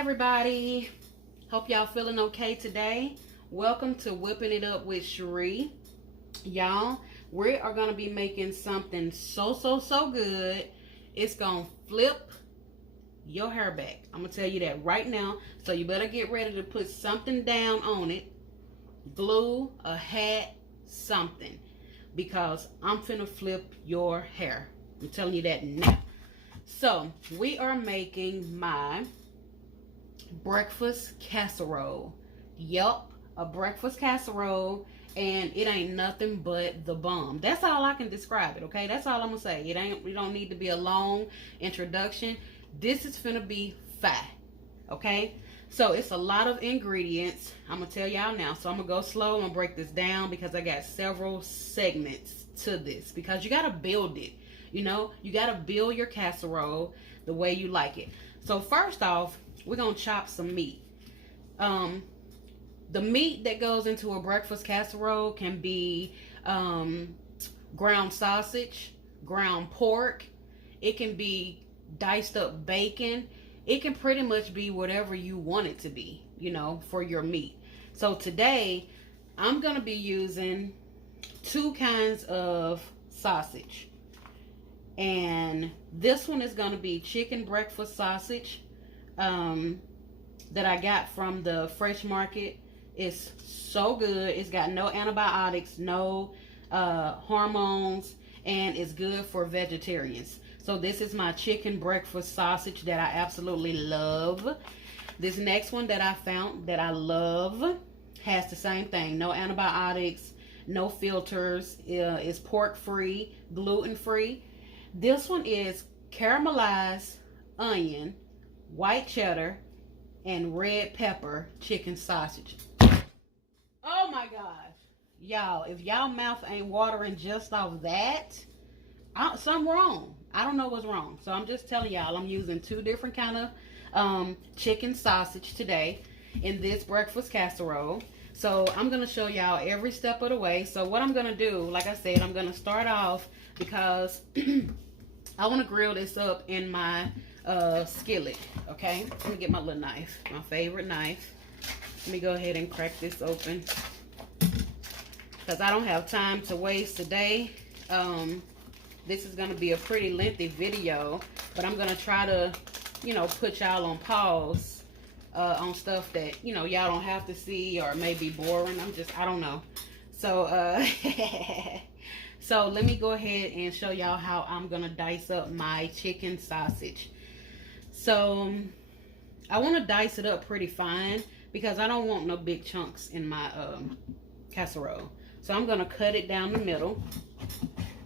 everybody, hope y'all feeling okay today. Welcome to Whipping It Up with Cherie. Y'all, we are going to be making something so good. It's going to flip your hair back. I'm going to tell you that right now. So you better get ready to put something down on it. Glue, a hat, something. Because I'm finna flip your hair. I'm telling you that now. So we are making my breakfast casserole. Yup, a breakfast casserole, and it ain't nothing but the bomb. That's all I can describe it, okay? That's all I'm gonna say. We don't need to be a long introduction. This is finna be fire, okay? So it's a lot of ingredients. I'm gonna tell y'all now. So I'm gonna go slow. I'm gonna break this down because I got several segments to this, because you gotta build it. You know, you gotta build your casserole the way you like it. So first off, we're gonna chop some meat. The meat that goes into a breakfast casserole can be ground sausage, ground pork. It can be diced up bacon. It can pretty much be whatever you want it to be, you know, for your meat. So today, I'm gonna be using two kinds of sausage. And this one is gonna be chicken breakfast sausage that I got from the fresh market. It's so good. It's got no antibiotics, no hormones, and it's good for vegetarians. So this is my chicken breakfast sausage that I absolutely love. This next one that I found that I love has the same thing. No antibiotics, no filters. It's pork free, gluten free. This one is caramelized onion, white cheddar, and red pepper chicken sausage. Oh my gosh. Y'all, if y'all mouth ain't watering just off that, something wrong. I don't know what's wrong. So I'm just telling y'all, I'm using two different kind of chicken sausage today in this breakfast casserole. So I'm going to show y'all every step of the way. So what I'm going to do, like I said, I'm going to start off because I want to grill this up in my skillet. Okay, let me get my little knife, my favorite knife. Let me go ahead and crack this open because I don't have time to waste today. This is going to be a pretty lengthy video, but I'm going to try to, you know, put y'all on pause on stuff that, you know, y'all don't have to see or may be boring. I don't know. So, so let me go ahead and show y'all how I'm going to dice up my chicken sausage. So I want to dice it up pretty fine because I don't want no big chunks in my casserole. So I'm going to cut it down the middle.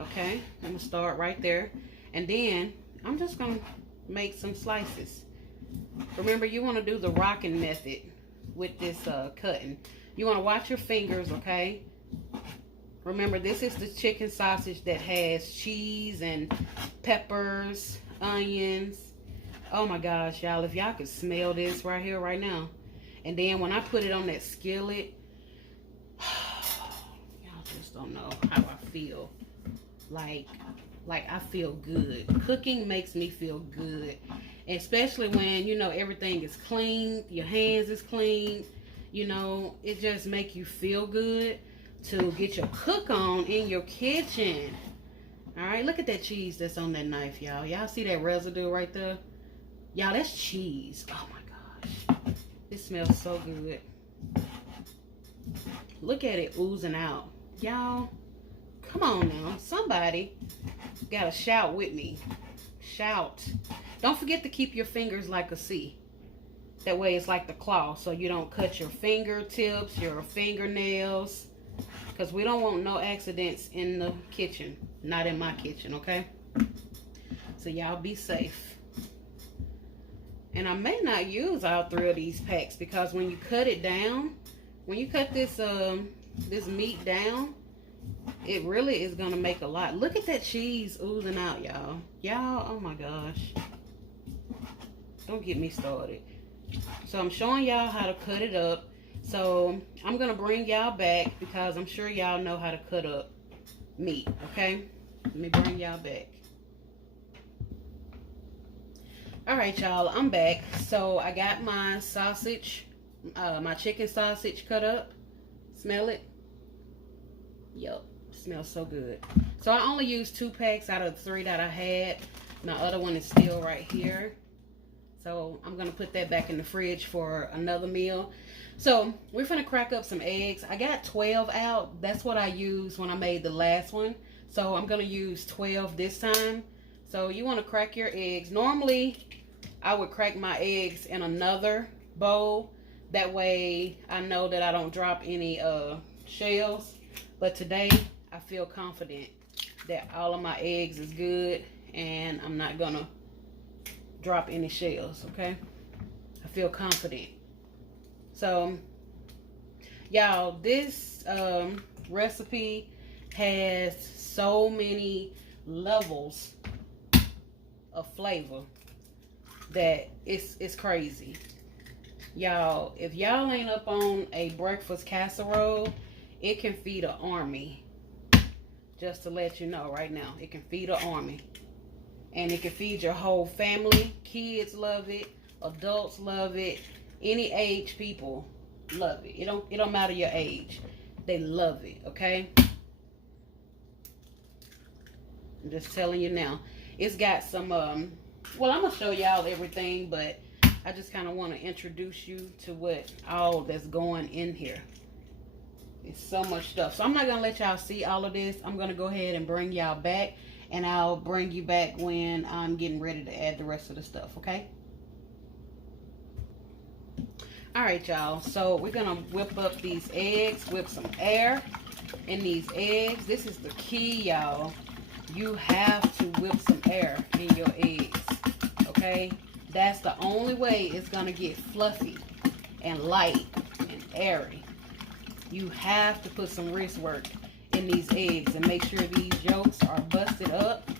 Okay, I'm going to start right there. And then I'm just going to make some slices. Remember, you want to do the rocking method with this cutting. You want to watch your fingers, okay? Remember, this is the chicken sausage that has cheese and peppers, onions. Oh my gosh, y'all, if y'all could smell this right here, right now. And then when I put it on that skillet, y'all just don't know how I feel. Like I feel good. Cooking makes me feel good. Especially when, you know, everything is clean, your hands is clean. You know, it just make you feel good to get your cook on in your kitchen. All right, look at that cheese that's on that knife, y'all. Y'all see that residue right there? Y'all, that's cheese. Oh my gosh. It smells so good. Look at it oozing out. Y'all, come on now. Somebody gotta shout with me. Shout. Don't forget to keep your fingers like a C. That way it's like the claw, so you don't cut your fingertips, your fingernails. Because we don't want no accidents in the kitchen. Not in my kitchen, okay? So y'all be safe. And I may not use all three of these packs because when you cut it down, when you cut this this meat down, it really is gonna make a lot. Look at that cheese oozing out, y'all. Y'all, oh my gosh. Don't get me started. So I'm showing y'all how to cut it up. So I'm gonna bring y'all back because I'm sure y'all know how to cut up meat, okay? Let me bring y'all back. All right, y'all, I'm back. So I got my sausage, my chicken sausage cut up. Smell it? Yup, smells so good. So I only used 2 packs out of the 3 that I had. My other one is still right here. So I'm gonna put that back in the fridge for another meal. So we're gonna crack up some eggs. I got 12 out. That's what I used when I made the last one. So I'm gonna use 12 this time. So you wanna crack your eggs. Normally, I would crack my eggs in another bowl. That way I know that I don't drop any shells. But today I feel confident that all of my eggs is good and I'm not gonna drop any shells, okay? I feel confident. So y'all, this recipe has so many levels of flavor that it's crazy. Y'all, if y'all ain't up on a breakfast casserole, it can feed an army. Just to let you know right now, it can feed an army. And it can feed your whole family. Kids love it, adults love it, any age people love it. It don't matter your age. They love it, okay? I'm just telling you now. It's got some well, I'm gonna show y'all everything, but I just kind of want to introduce you to what all that's going in here. It's so much stuff. So I'm not gonna let y'all see all of this. I'm gonna go ahead and bring y'all back, and I'll bring you back when I'm getting ready to add the rest of the stuff, okay? All right, y'all. So we're gonna whip up these eggs, whip some air in these eggs. This is the key, y'all. You have to whip some air in your eggs, okay? That's the only way it's gonna get fluffy and light and airy. You have to put some wrist work in these eggs and make sure these yolks are busted up.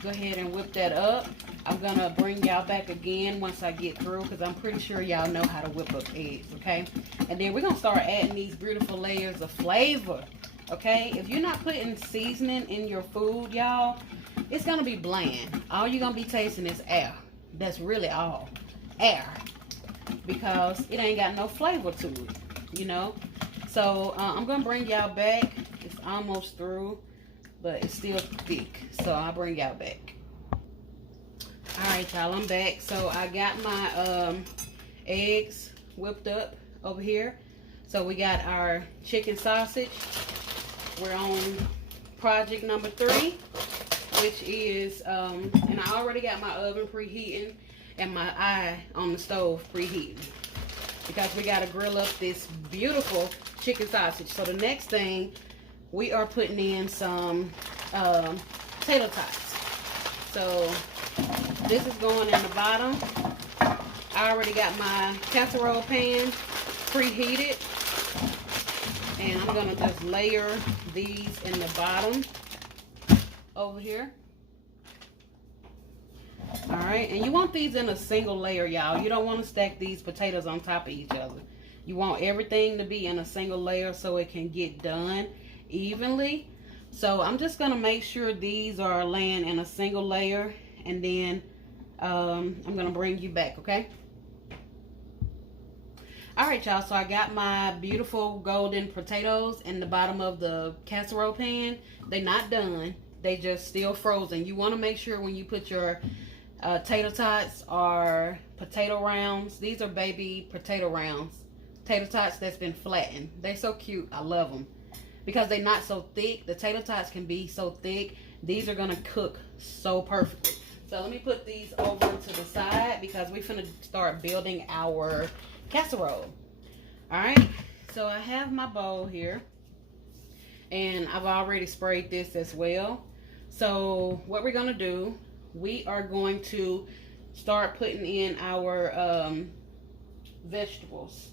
Go ahead and whip that up. I'm gonna bring y'all back again once I get through, because I'm pretty sure y'all know how to whip up eggs, okay? And then we're gonna start adding these beautiful layers of flavor, okay? If you're not putting seasoning in your food, y'all, it's gonna be bland. All you're gonna be tasting is air. That's really all. Air. Because it ain't got no flavor to it, you know? So I'm gonna bring y'all back. It's almost through, but it's still thick. So I'll bring y'all back. All right, y'all, I'm back. So I got my eggs whipped up over here. So we got our chicken sausage. We're on project number 3, which is, and I already got my oven preheating and my eye on the stove preheating, because we got to grill up this beautiful chicken sausage. So the next thing, we are putting in some tater tots. So this is going in the bottom. I already got my casserole pan preheated, and I'm gonna just layer these in the bottom over here. All right, and you want these in a single layer, y'all. You don't want to stack these potatoes on top of each other. You want everything to be in a single layer so it can get done evenly. So I'm just gonna make sure these are laying in a single layer, and then I'm gonna bring you back, okay? All right, y'all, so I got my beautiful golden potatoes in the bottom of the casserole pan. They're not done. They just still frozen. You want to make sure when you put your tater tots or potato rounds. These are baby potato rounds. Tater tots that's been flattened. They're so cute. I love them. Because they're not so thick. The tater tots can be so thick. These are going to cook so perfectly. So let me put these over to the side, because we're finna start building our casserole. Alright, so I have my bowl here, and I've already sprayed this as well. So what we're gonna do, we are going to start putting in our vegetables.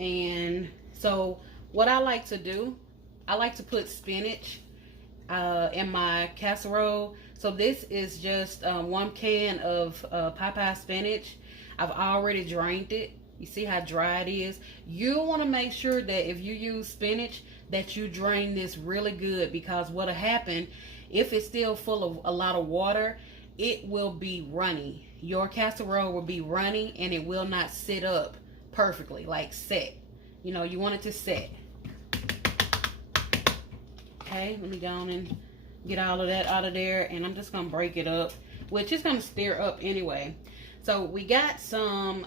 And so what I like to do, I like to put spinach in my casserole. So this is just 1 can of Popeye spinach. I've already drained it. You see how dry it is? You want to make sure that if you use spinach, that you drain this really good, because what'll happen, if it's still full of a lot of water, it will be runny. Your casserole will be runny and it will not sit up perfectly, like set. You know, you want it to set. Okay, let me go on and get all of that out of there, and I'm just gonna break it up, which is gonna stir up anyway. So we got some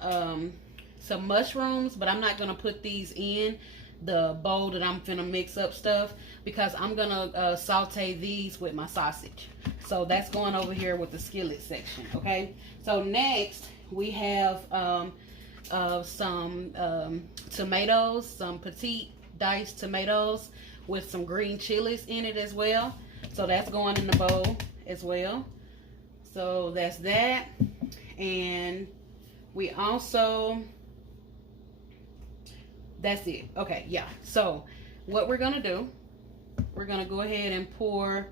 mushrooms, but I'm not gonna put these in the bowl that I'm finna mix up stuff, because I'm gonna saute these with my sausage. So that's going over here with the skillet section. Okay, so next we have some tomatoes, some petite diced tomatoes with some green chilies in it as well. So that's going in the bowl as well. So that's that. And we also, that's it. Okay, yeah. So what we're gonna do, we're gonna go ahead and pour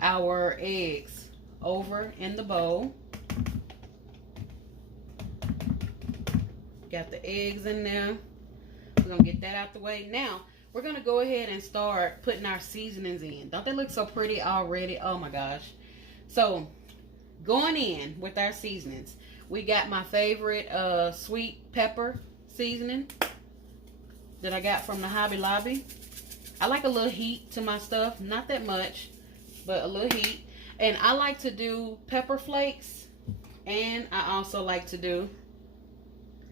our eggs over in the bowl. Got the eggs in there. We're gonna get that out the way. Now we're gonna go ahead and start putting our seasonings in. Don't they look so pretty already? Oh my gosh. So going in with our seasonings, we got my favorite sweet pepper seasoning that I got from the Hobby Lobby. I like a little heat to my stuff, not that much, but a little heat. And I like to do pepper flakes, and I also like to do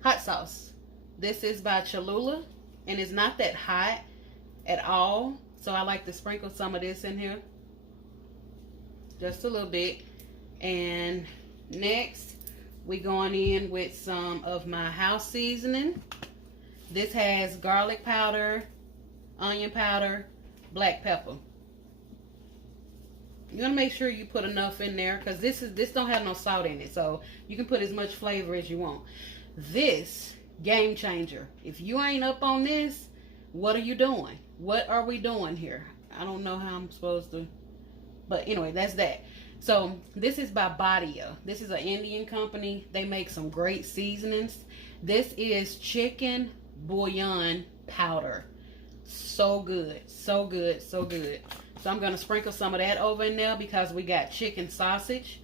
hot sauce. This is by Cholula, and it's not that hot at all, so I like to sprinkle some of this in here, just a little bit. And next we going in with some of my house seasoning. This has garlic powder, onion powder, black pepper. You're gonna make sure you put enough in there, because this don't have no salt in it, so you can put as much flavor as you want. This game changer. If you ain't up on this, what are you doing? What are we doing here? I don't know how I'm supposed to, but anyway, that's that. So this is by Bouillon. This is an Indian company. They make some great seasonings. This is chicken bouillon powder. So good, so good, so good. So I'm gonna sprinkle some of that over in there, because we got chicken sausage.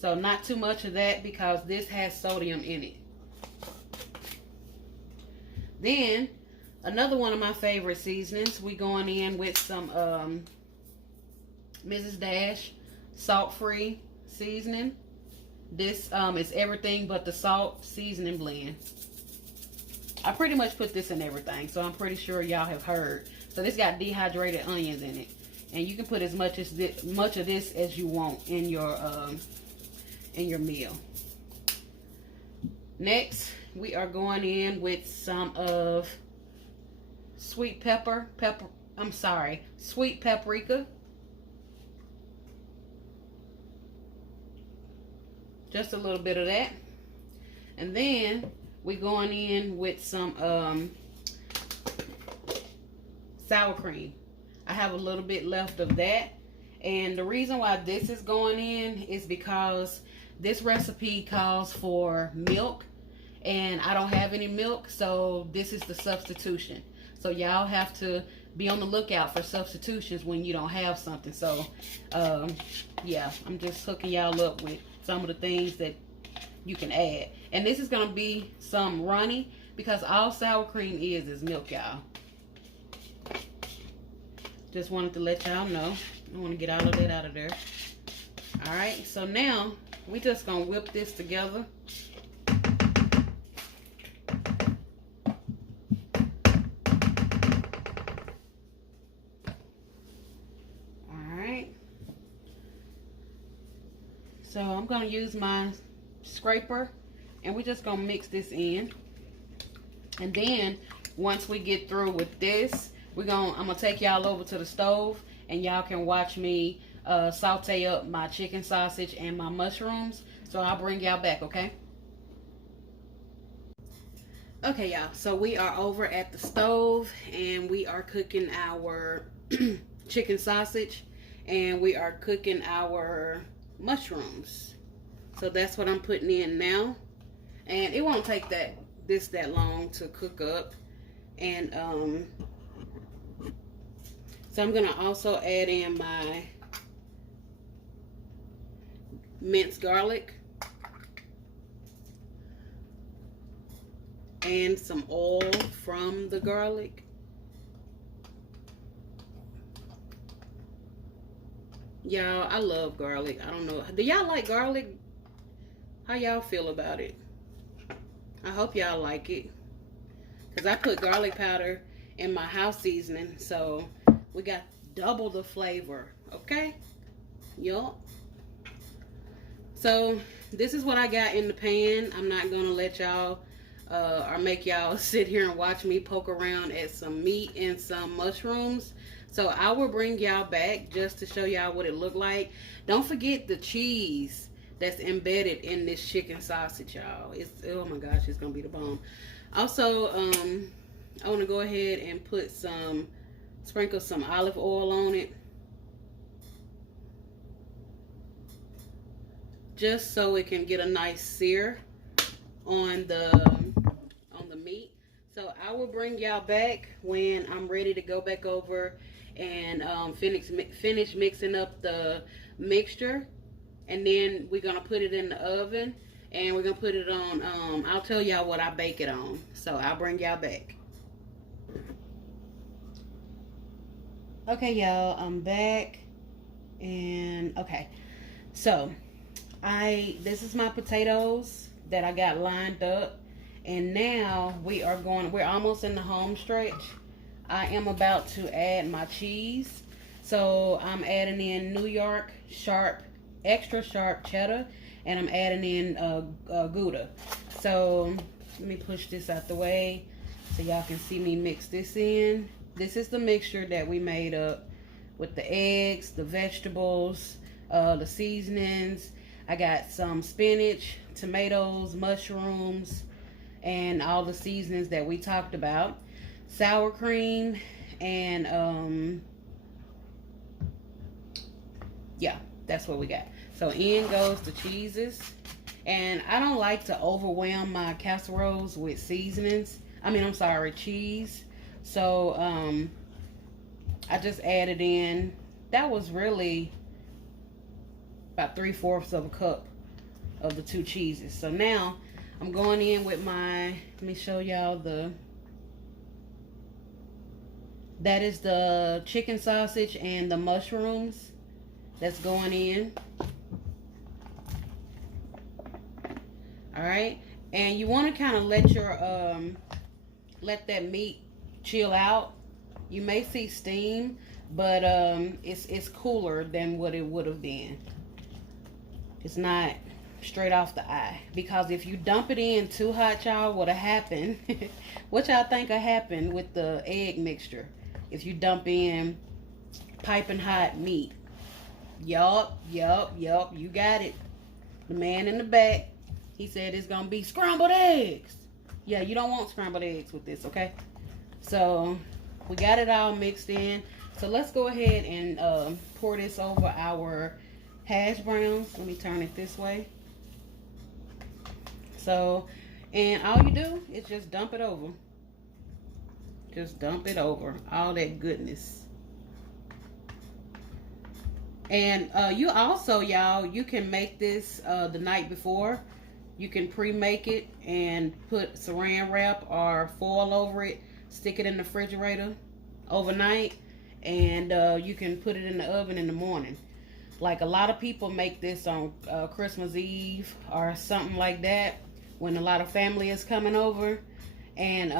So not too much of that, because this has sodium in it. Then another one of my favorite seasonings, we going in with some Mrs. Dash salt-free seasoning. This is everything but the salt seasoning blend. I pretty much put this in everything, so I'm pretty sure y'all have heard. So this got dehydrated onions in it, and you can put as much of this as you want in your meal. Next, we are going in with some of sweet paprika. Just a little bit of that. And then we going in with some sour cream. I have a little bit left of that. And the reason why this is going in is because this recipe calls for milk, and I don't have any milk, so this is the substitution. So y'all have to be on the lookout for substitutions when you don't have something. So yeah, I'm just hooking y'all up with some of the things that you can add. And this is gonna be some runny, because all sour cream is milk, y'all. Just wanted to let y'all know. I want to get all of that out of there. All right, so now we just gonna whip this together. All right. So I'm gonna use my scraper, and we're just gonna mix this in. And then once we get through with this, I'm gonna take y'all over to the stove, and y'all can watch me saute up my chicken sausage and my mushrooms. So I'll bring y'all back, okay? Okay, y'all, so we are over at the stove, and we are cooking our chicken sausage, and we are cooking our mushrooms. So that's what I'm putting in now, and it won't take that long to cook up. And so I'm gonna also add in my minced garlic, and some oil from the garlic. Y'all, I love garlic. I don't know. Do y'all like garlic? How y'all feel about it? I hope y'all like it. Because I put garlic powder in my house seasoning. So we got double the flavor. Okay? Yup. So this is what I got in the pan. I'm not going to let y'all or make y'all sit here and watch me poke around at some meat and some mushrooms. So I will bring y'all back just to show y'all what it looked like. Don't forget the cheese that's embedded in this chicken sausage, y'all. It's, oh my gosh, it's gonna be the bomb. Also, I want to go ahead and put sprinkle some olive oil on it, just so it can get a nice sear on the meat. So I will bring y'all back when I'm ready to go back over and finish mixing up the mixture, and then we're gonna put it in the oven, and we're gonna put it on. I'll tell y'all what I bake it on. So I'll bring y'all back. Okay, y'all, I'm back, and okay, so this is my potatoes that I got lined up, and now we're almost in the home stretch. I am about to add my cheese. So I'm adding in New York extra sharp cheddar, and I'm adding in Gouda. So let me push this out the way so y'all can see me mix this in. This is the mixture that we made up with the eggs, the vegetables, the seasonings. I got some spinach, tomatoes, mushrooms, and all the seasonings that we talked about. Sour cream, and yeah, that's what we got. So in goes the cheeses, and I don't like to overwhelm my casseroles with seasonings. Cheese. So I just added in, that was really about 3/4 of a cup of the 2 cheeses. So now I'm going in with let me show y'all that is the chicken sausage and the mushrooms that's going in. All right, and you want to kind of let that meat chill out. You may see steam, but it's cooler than what it would have been. It's not straight off the eye, because if you dump it in too hot, y'all, what'll happen? What y'all think will happen with the egg mixture if you dump in piping hot meat? Yup, you got it. The man in the back, he said it's gonna be scrambled eggs. Yeah, you don't want scrambled eggs with this, okay? So we got it all mixed in. So let's go ahead and pour this over our hash browns. Let me turn it this way. So, and all you do is just dump it over. Just dump it over. All that goodness. And you also, y'all, you can make this the night before. You can pre-make it and put saran wrap or foil over it. Stick it in the refrigerator overnight. And you can put it in the oven in the morning. Like a lot of people make this on Christmas Eve or something like that, when a lot of family is coming over, and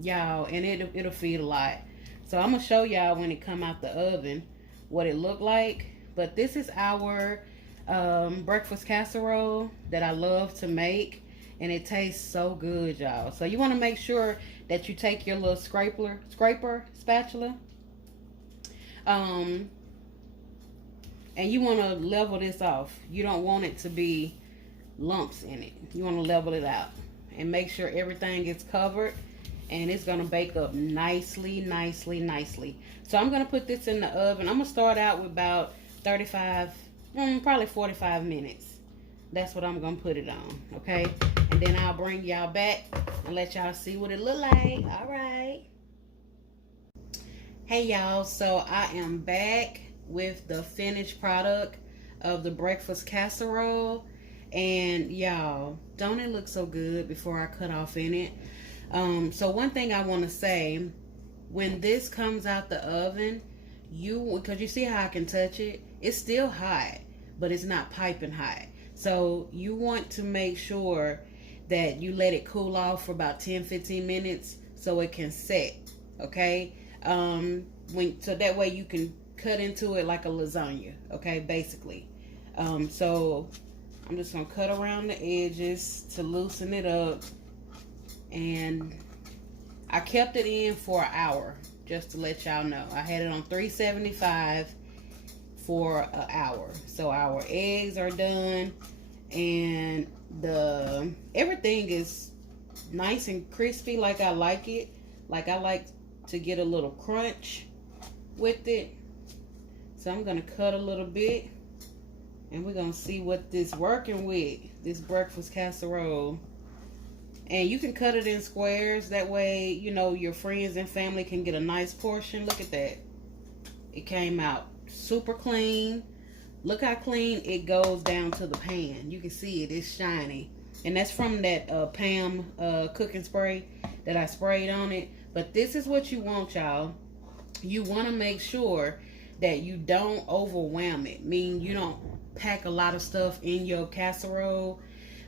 y'all, and it'll feed a lot. So I'm gonna show y'all when it come out the oven what it look like. But this is our breakfast casserole that I love to make, and it tastes so good, y'all. So you want to make sure that you take your little scraper spatula, and you want to level this off. You don't want it to be lumps in it. You want to level it out and make sure everything is covered, and it's going to bake up nicely. So I'm going to put this in the oven. I'm going to start out with about 35, probably 45 minutes. That's what I'm going to put it on, okay? And then I'll bring y'all back and let y'all see what it look like. All right. Hey, y'all. So I am back with the finished product. of the breakfast casserole. And y'all, don't it look so good before I cut off in it? So one thing I want to say, when this comes out the oven, because you see how I can touch it, it's still hot, but it's not piping hot. So you want to make sure that you let it cool off for about 10-15 minutes so it can set. Okay, so that way you can cut into it like a lasagna. Okay, basically. So I'm just gonna cut around the edges to loosen it up, and I kept it in for an hour, just to let y'all know. I had it on 375 for an hour. So our eggs are done, and everything is nice and crispy like I like it. Like I like to get a little crunch with it. So I'm gonna cut a little bit, and we're gonna see what this working with, this breakfast casserole. And you can cut it in squares. That way, you know, your friends and family can get a nice portion. Look at that. It came out super clean. Look how clean it goes down to the pan. You can see it. It's shiny. And that's from that Pam cooking spray that I sprayed on it. But this is what you want, y'all. You want to make sure that you don't overwhelm it. Meaning you don't pack a lot of stuff in your casserole.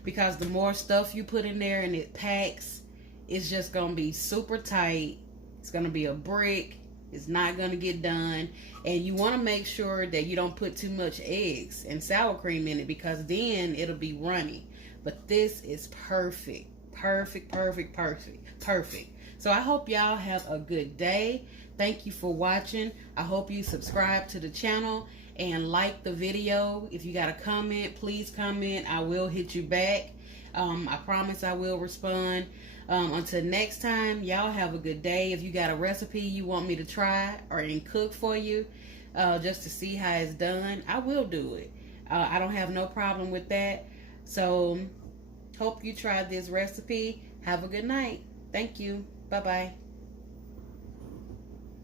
Because the more stuff you put in there and it packs, it's just going to be super tight. It's going to be a brick. It's not going to get done. And you want to make sure that you don't put too much eggs and sour cream in it, because then it'll be runny. But this is perfect. Perfect, perfect, perfect, perfect. So I hope y'all have a good day. Thank you for watching. I hope you subscribe to the channel and like the video. If you got a comment, please comment. I will hit you back. I promise I will respond. Until next time, y'all have a good day. If you got a recipe you want me to try or cook for you, just to see how it's done, I will do it. I don't have no problem with that. So hope you tried this recipe. Have a good night. Thank you. Bye-bye.